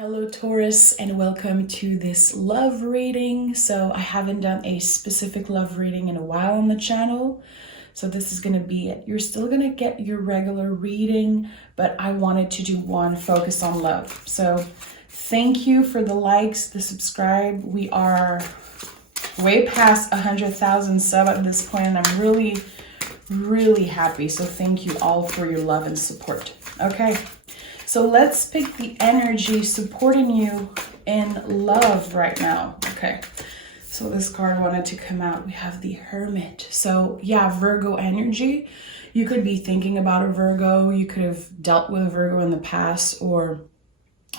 Hello Taurus, and welcome to this love reading. So I haven't done a specific love reading in a while on the channel, so this is going to be it. You're still going to get your regular reading, but I wanted to do one focus on love. So thank you for the likes, the subscribe. We are way past 100,000 sub at this point, and I'm really happy. So thank you all for your love and support. Okay. So let's pick the energy supporting you in love right now. Okay, so this card wanted to come out. We have the Hermit. So yeah, Virgo energy. You could be thinking about a Virgo. You could have dealt with a Virgo in the past, or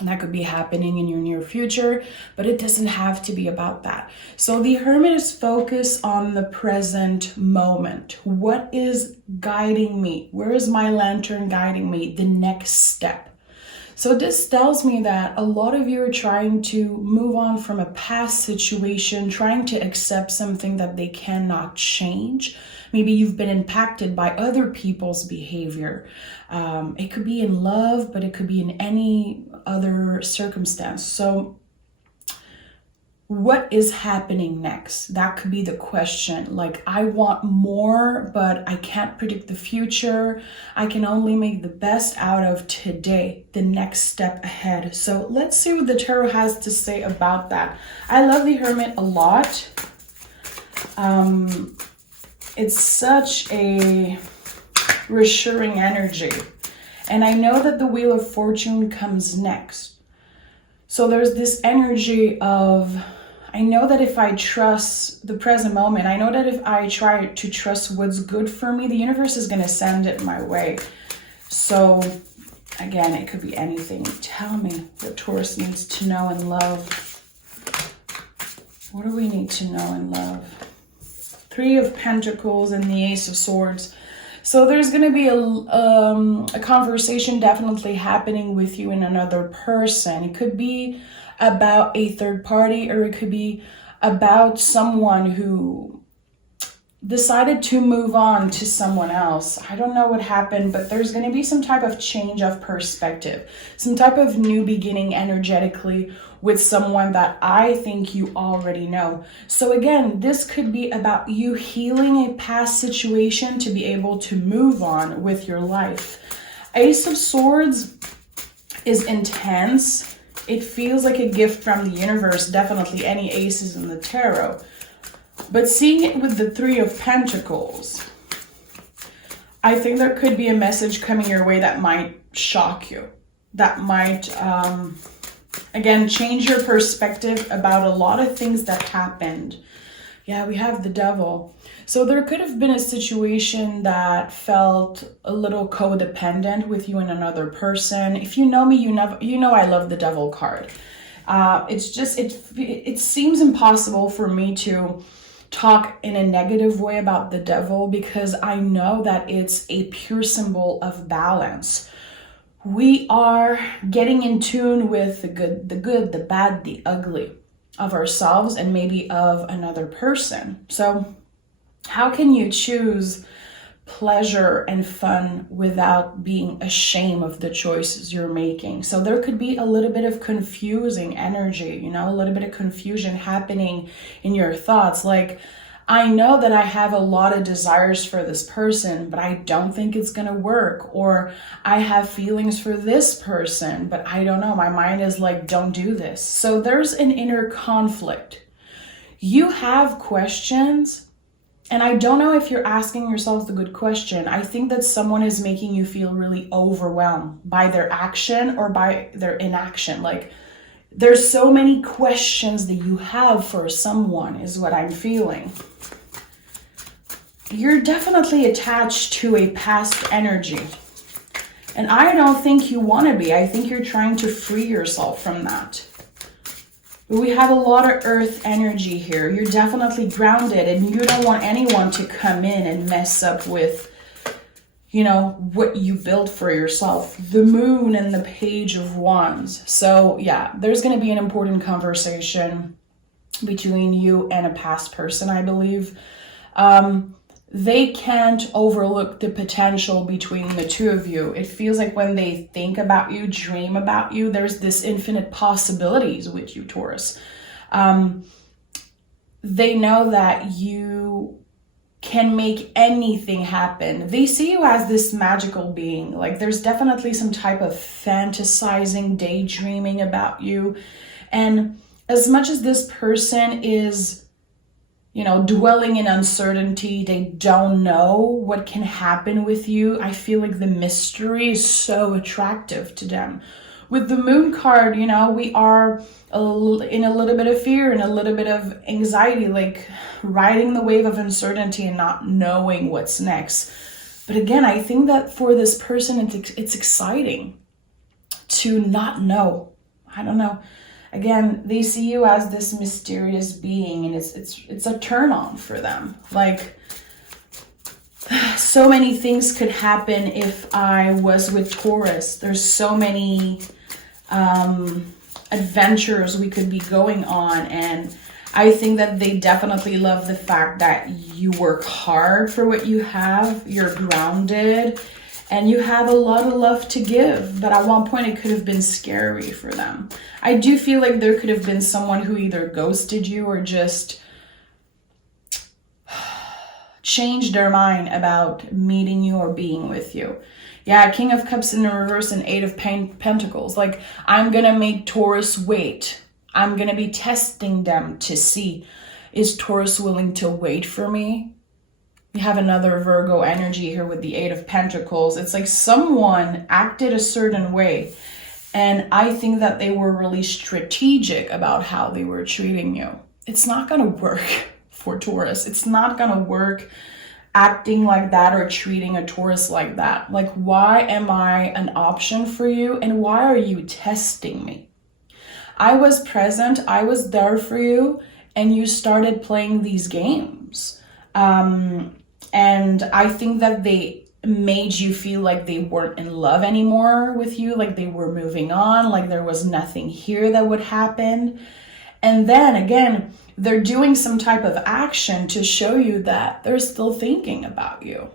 that could be happening in your near future, but it doesn't have to be about that. So the Hermit is focused on the present moment. What is guiding me? Where is my lantern guiding me? The next step. So this tells me that a lot of you are trying to move on from a past situation, trying to accept something that they cannot change. Maybe you've been impacted by other people's behavior. It could be in love, but it could be in any other circumstance. So what is happening next? That could be the question. Like, I want more, but I can't predict the future. I can only make the best out of today, the next step ahead. So let's see what the tarot has to say about that. I love the Hermit a lot. It's such a reassuring energy. And I know that the Wheel of Fortune comes next. So there's this energy of, I know that if I trust the present moment, I know that if I try to trust what's good for me, the universe is going to send it my way. So again, it could be anything. Tell me what Taurus needs to know in love. What do we need to know in love? Three of Pentacles and the Ace of Swords. So there's going to be a conversation definitely happening with you and another person. It could be about a third party, or it could be about someone who decided to move on to someone else. I don't know what happened, but there's going to be some type of change of perspective, some type of new beginning energetically with someone that I think you already know. So again, this could be about you healing a past situation to be able to move on with your life. Ace of Swords is intense. It feels like a gift from the universe, definitely any aces in the tarot. But seeing it with the Three of Pentacles, I think there could be a message coming your way that might shock you. That might, again, change your perspective about a lot of things that happened. Yeah, we have the Devil. So there could have been a situation that felt a little codependent with you and another person. If you know me, you know I love the Devil card. It's just, it seems impossible for me to talk in a negative way about the Devil, because I know that it's a pure symbol of balance. We are getting in tune with the good, the bad, the ugly of ourselves and maybe of another person. So how can you choose pleasure and fun without being ashamed of the choices you're making? So there could be a little bit of confusing energy, you know, a little bit of confusion happening in your thoughts. Like, I know that I have a lot of desires for this person, but I don't think it's going to work. Or I have feelings for this person, but I don't know. My mind is like, don't do this. So there's an inner conflict. You have questions, and I don't know if you're asking yourself the good question. I think that someone is making you feel really overwhelmed by their action or by their inaction. Like, there's so many questions that you have for someone is what I'm feeling. You're definitely attached to a past energy. And I don't think you want to be. I think you're trying to free yourself from that. But we have a lot of earth energy here. You're definitely grounded, and you don't want anyone to come in and mess up with, you know, what you built for yourself. The Moon and the Page of Wands. So yeah, there's going to be an important conversation between you and a past person, I believe. they can't overlook the potential between the two of you. It feels like when they think about you, dream about you, there's this infinite possibilities with you, Taurus. They know that you can make anything happen. They see you as this magical being. Like there's definitely some type of fantasizing, daydreaming about you. And as much as this person is, you know, dwelling in uncertainty, they don't know what can happen with you, I feel like the mystery is so attractive to them. With the Moon card, you know, we are in a little bit of fear and a little bit of anxiety, like riding the wave of uncertainty and not knowing what's next. But again, I think that for this person, it's exciting to not know. I don't know. Again, they see you as this mysterious being, and it's a turn on for them. Like, so many things could happen if I was with Taurus. There's so many adventures we could be going on, and I think that they definitely love the fact that you work hard for what you have, you're grounded, and you have a lot of love to give. But at one point it could have been scary for them. I do feel like there could have been someone who either ghosted you or just changed their mind about meeting you or being with you. Yeah, King of Cups in the reverse and Eight of Pentacles. Like, I'm going to make Taurus wait. I'm going to be testing them to see, is Taurus willing to wait for me? We have another Virgo energy here with the Eight of Pentacles. It's like someone acted a certain way, and I think that they were really strategic about how they were treating you. It's not going to work for Taurus. It's not going to work acting like that or treating a Taurus like that. Like, why am I an option for you, and why are you testing me? I was present, I was there for you, and you started playing these games. And I think that they made you feel like they weren't in love anymore with you, like they were moving on, like there was nothing here that would happen. And then again, they're doing some type of action to show you that they're still thinking about you.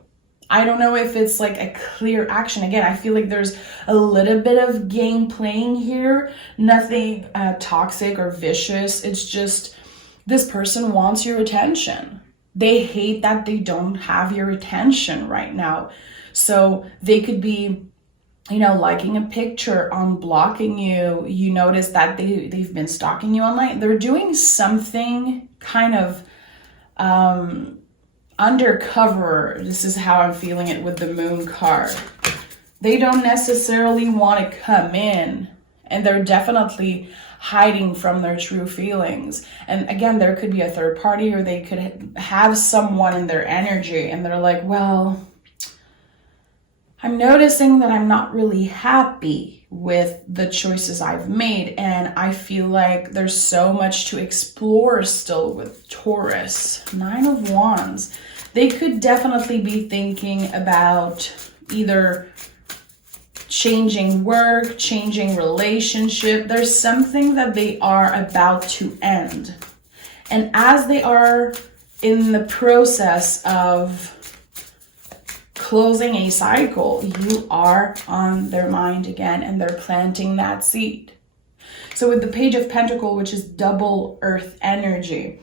I don't know if it's like a clear action. Again, I feel like there's a little bit of game playing here. Nothing toxic or vicious. It's just this person wants your attention. They hate that they don't have your attention right now. So they could be, you know, liking a picture, unblocking you. You notice that they've been stalking you online. They're doing something kind of undercover. This is how I'm feeling it with the Moon card. They don't necessarily want to come in, and they're definitely hiding from their true feelings. And again, there could be a third party, or they could have someone in their energy, and they're like, well, I'm noticing that I'm not really happy with the choices I've made, and I feel like there's so much to explore still with Taurus. 9 of Wands. They could definitely be thinking about either changing work, changing relationship. There's something that they are about to end. And as they are in the process of closing a cycle, you are on their mind again, and they're planting that seed. So with the Page of Pentacles, which is double earth energy,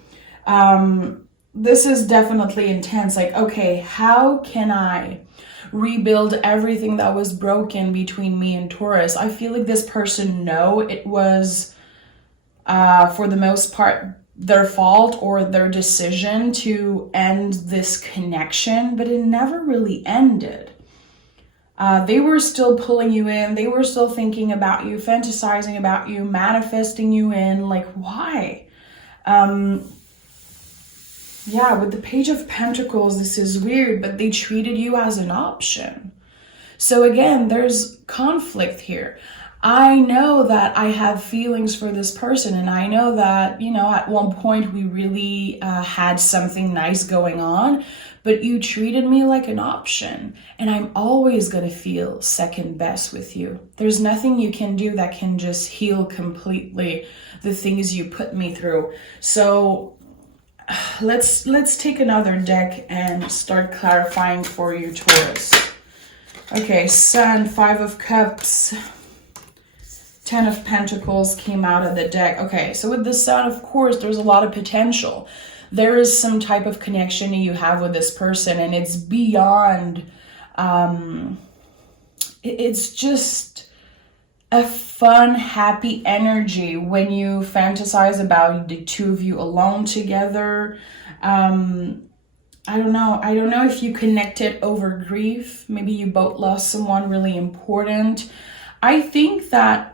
this is definitely intense. Like, okay, how can I rebuild everything that was broken between me and Taurus? I feel like this person it was for the most part their fault or their decision to end this connection, but it never really ended. They were still pulling you in. They were still thinking about you, fantasizing about you, manifesting you in. Like, why? Yeah, with the Page of Pentacles, this is weird, but they treated you as an option. So again, there's conflict here. I know that I have feelings for this person, and I know that, you know, at one point we really had something nice going on, but you treated me like an option, and I'm always going to feel second best with you. There's nothing you can do that can just heal completely the things you put me through. So let's take another deck and start clarifying for you, Taurus. Okay, Sun, 5 of Cups, 10 of Pentacles came out of the deck. Okay, so with the Sun, of course, there's a lot of potential. There is some type of connection you have with this person, and it's beyond, it's just a fun, happy energy when you fantasize about the two of you alone together. I don't know if you connected over grief. Maybe you both lost someone really important. I think that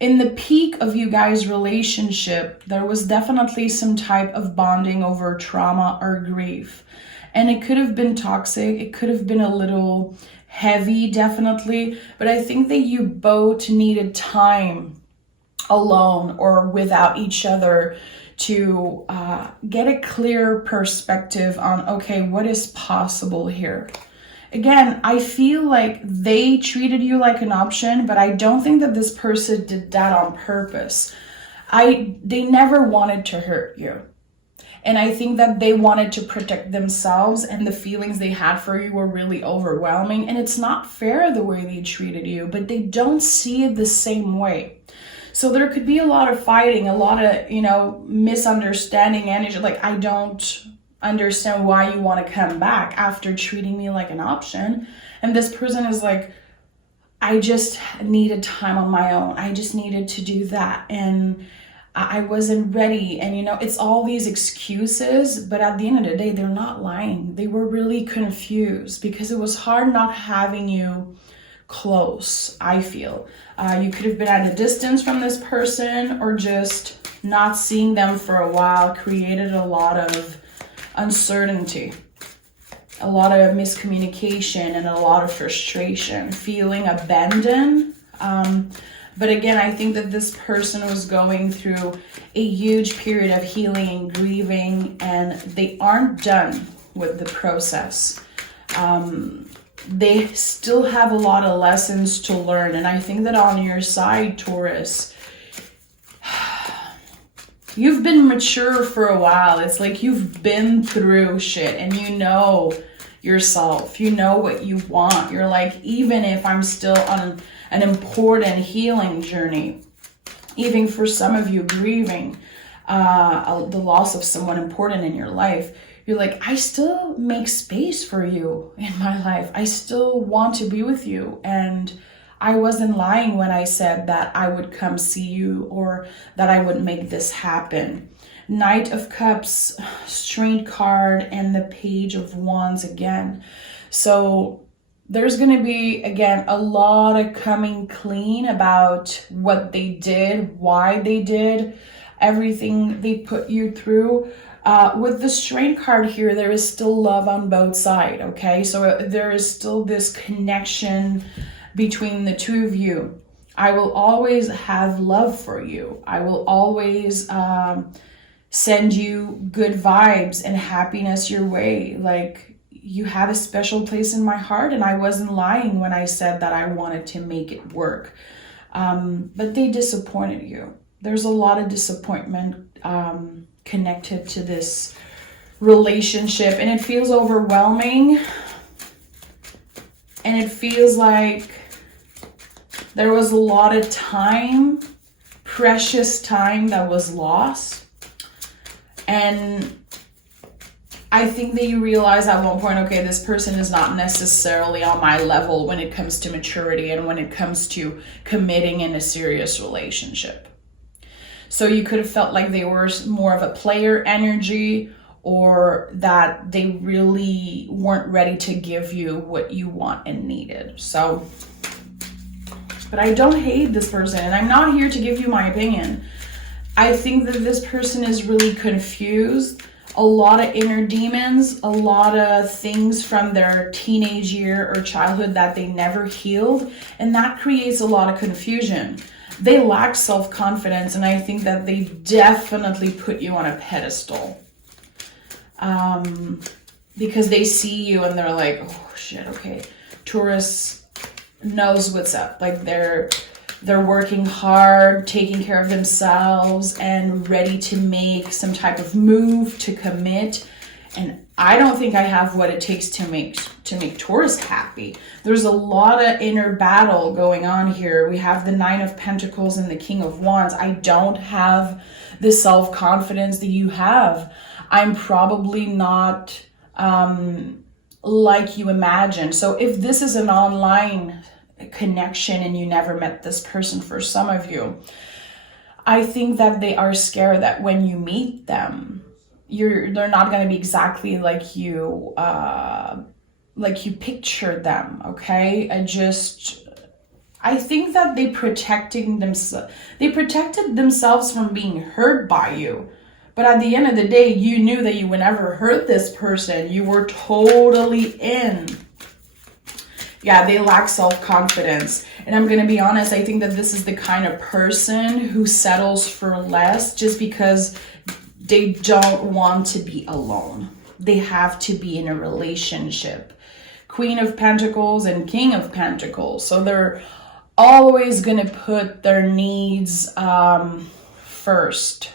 in the peak of you guys' relationship, there was definitely some type of bonding over trauma or grief. And it could have been toxic. It could have been a little heavy, definitely. But I think that you both needed time alone or without each other to get a clear perspective on, okay, what is possible here? Again, I feel like they treated you like an option, but I don't think that this person did that on purpose. They never wanted to hurt you. And I think that they wanted to protect themselves, and the feelings they had for you were really overwhelming. And it's not fair the way they treated you, but they don't see it the same way. So there could be a lot of fighting, a lot of, misunderstanding energy. Like, I don't understand why you want to come back after treating me like an option. And this person is like, I just needed time on my own. I just needed to do that. And I wasn't ready. And, it's all these excuses. But at the end of the day, they're not lying. They were really confused because it was hard not having you close, I feel. You could have been at a distance from this person, or just not seeing them for a while created a lot of uncertainty, a lot of miscommunication, and a lot of frustration, feeling abandoned. But again, I think that this person was going through a huge period of healing and grieving, and they aren't done with the process. They still have a lot of lessons to learn. And I think that on your side, Taurus, you've been mature for a while. It's like you've been through shit and you know yourself. You know what you want. You're like, even if I'm still on an important healing journey, even for some of you grieving the loss of someone important in your life, you're like, I still make space for you in my life. I still want to be with you. And I wasn't lying when I said that I would come see you or that I would make this happen. Knight of Cups, Strength card, and the Page of Wands again. So there's going to be, again, a lot of coming clean about what they did, why they did, everything they put you through. With the Strength card here, there is still love on both sides, okay? So there is still this connection between the two of you. I will always have love for you. I will always send you good vibes and happiness your way. Like, you have a special place in my heart, and I wasn't lying when I said that I wanted to make it work. But they disappointed you. There's a lot of disappointment connected to this relationship, and it feels overwhelming, and it feels like there was a lot of time, precious time, that was lost. And I think that you realize at one point, okay, this person is not necessarily on my level when it comes to maturity and when it comes to committing in a serious relationship. So you could have felt like they were more of a player energy, or that they really weren't ready to give you what you want and needed. So, but I don't hate this person, and I'm not here to give you my opinion. I think that this person is really confused. A lot of inner demons, a lot of things from their teenage year or childhood that they never healed, and that creates a lot of confusion. They lack self-confidence, and I think that they definitely put you on a pedestal. Because they see you and they're like, oh shit, okay, Taurus knows what's up. Like, they're They're working hard, taking care of themselves, and ready to make some type of move, to commit. And I don't think I have what it takes to make Taurus happy. There's a lot of inner battle going on here. We have the Nine of Pentacles and the King of Wands. I don't have the self-confidence that you have. I'm probably not like you imagine. So if this is an online connection and you never met this person, for some of you, I think that they are scared that when you meet them, they're not going to be exactly like you pictured them. Okay, I think that they protected themselves from being hurt by you. But at the end of the day, you knew that you would never hurt this person. You were totally in. Yeah, they lack self-confidence. And I'm going to be honest, I think that this is the kind of person who settles for less just because they don't want to be alone. They have to be in a relationship. Queen of Pentacles and King of Pentacles. So they're always going to put their needs first.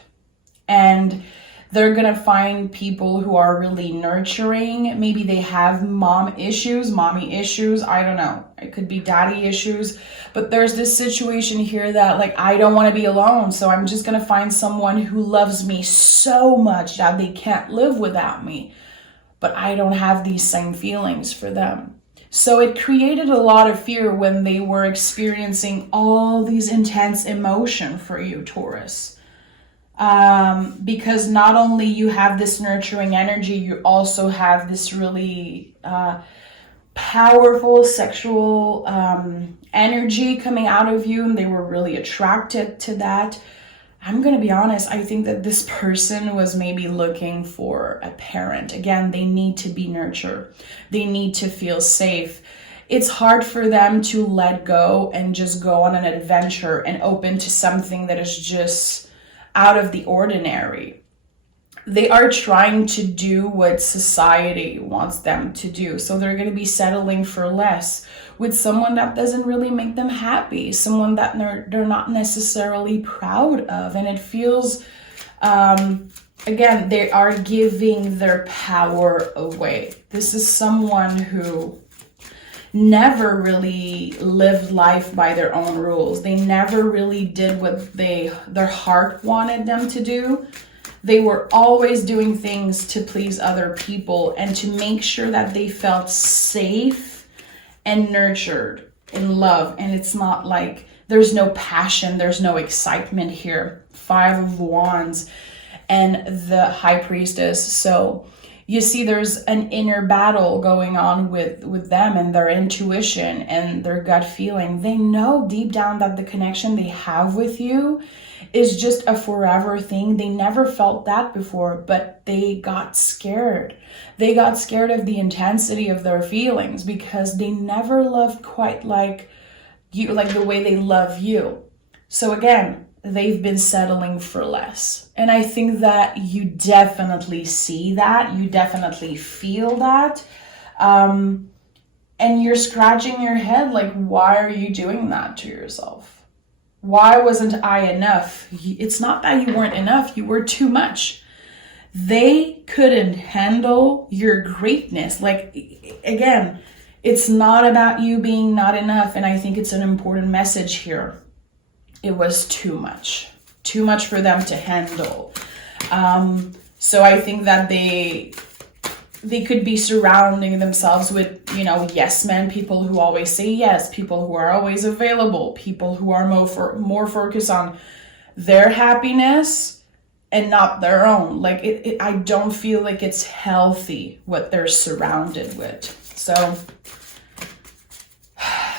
And they're going to find people who are really nurturing. Maybe they have mommy issues, I don't know. It could be daddy issues. But there's this situation here that like, I don't want to be alone. So I'm just going to find someone who loves me so much that they can't live without me. But I don't have these same feelings for them. So it created a lot of fear when they were experiencing all these intense emotion for you, Taurus. Because not only you have this nurturing energy, you also have this really powerful sexual energy coming out of you, and they were really attracted to that. I'm going to be honest, I think that this person was maybe looking for a parent. Again, they need to be nurtured. They need to feel safe. It's hard for them to let go and just go on an adventure and open to something that is just out of the ordinary. They are trying to do what society wants them to do. So they're going to be settling for less with someone that doesn't really make them happy, someone that they're not necessarily proud of. And it feels, again, they are giving their power away. This is someone who never really lived life by their own rules. They never really did what their heart wanted them to do. They were always doing things to please other people and to make sure that they felt safe and nurtured in love. And it's not like there's no passion, there's no excitement here. 5 of Wands and the High Priestess. So you see there's an inner battle going on with them and their intuition and their gut feeling. They know deep down that the connection they have with you is just a forever thing. They never felt that before, but they got scared. They got scared of the intensity of their feelings because they never loved quite like you, like the way they love you. So again, they've been settling for less. And I think that you definitely see that. You definitely feel that. And you're scratching your head like, why are you doing that to yourself? Why wasn't I enough? It's not that you weren't enough. You were too much. They couldn't handle your greatness. Like, again, it's not about you being not enough. And I think it's an important message here. It was too much for them to handle. So I think that they could be surrounding themselves with, yes men, people who always say yes, people who are always available, people who are more focused on their happiness and not their own. Like I don't feel like it's healthy what they're surrounded with. So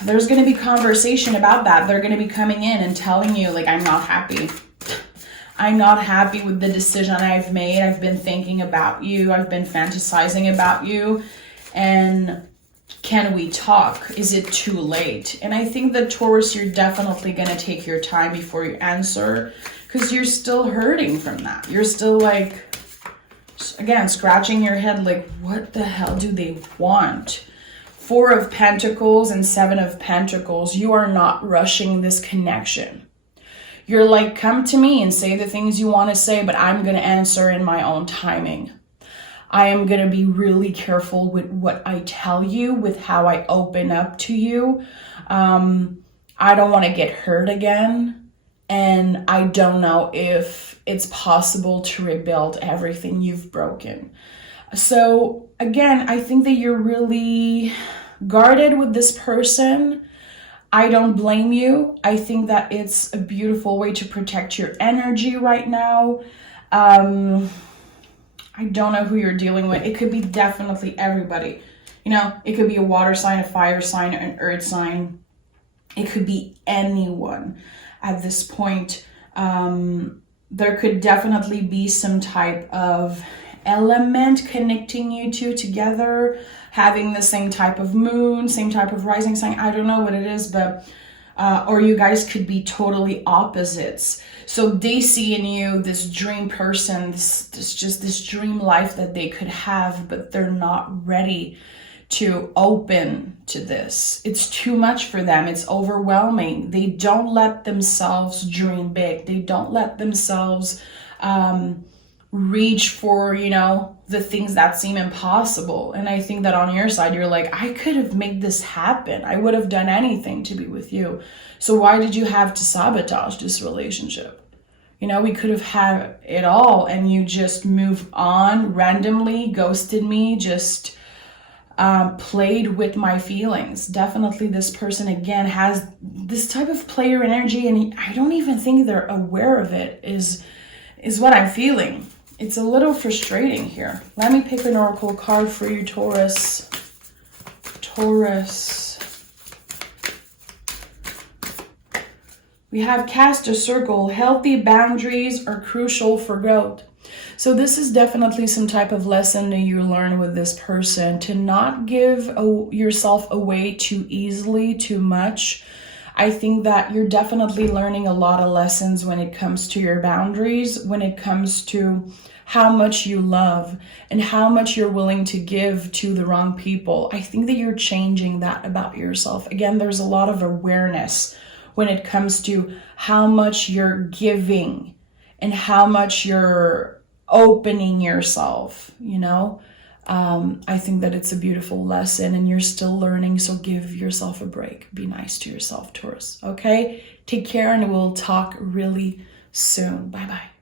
there's going to be conversation about that. They're going to be coming in and telling you, like, I'm not happy. I'm not happy with the decision I've made. I've been thinking about you. I've been fantasizing about you. And can we talk? Is it too late? And I think that Taurus, you're definitely going to take your time before you answer because you're still hurting from that. You're still like, again, scratching your head like, what the hell do they want? Four of Pentacles and Seven of Pentacles, you are not rushing this connection. You're like, come to me and say the things you want to say, but I'm going to answer in my own timing. I am going to be really careful with what I tell you, with how I open up to you. I don't want to get hurt again. And I don't know if it's possible to rebuild everything you've broken. So again, I think that you're really guarded with this person. I don't blame you. I think that it's a beautiful way to protect your energy right now. I don't know who you're dealing with. It could be definitely everybody. You know, it could be a water sign, a fire sign, an earth sign. It could be anyone at this point. There could definitely be some type of element connecting you two together, having the same type of moon, same type of rising sign. I don't know what it is, but or you guys could be totally opposites. So they see in you this dream person, this dream life that they could have, but they're not ready to open to this. It's too much for them. It's overwhelming. They don't let themselves dream big. They don't let themselves reach for, you know, the things that seem impossible. And I think that on your side, you're like, I could have made this happen. I would have done anything to be with you. So why did you have to sabotage this relationship? You know, we could have had it all and you just moved on randomly, ghosted me, just played with my feelings. Definitely this person, again, has this type of player energy, and I don't even think they're aware of it, is what I'm feeling. It's a little frustrating here. Let me pick an oracle card for you, Taurus. Taurus. We have cast a circle. Healthy boundaries are crucial for growth. So this is definitely some type of lesson that you learn with this person, to not give yourself away too easily, too much. I think that you're definitely learning a lot of lessons when it comes to your boundaries, when it comes to how much you love and how much you're willing to give to the wrong people. I think that you're changing that about yourself. Again, there's a lot of awareness when it comes to how much you're giving and how much you're opening yourself, you know. I think that it's a beautiful lesson and you're still learning, so give yourself a break. Be nice to yourself, Taurus, okay? Take care and we'll talk really soon. Bye-bye.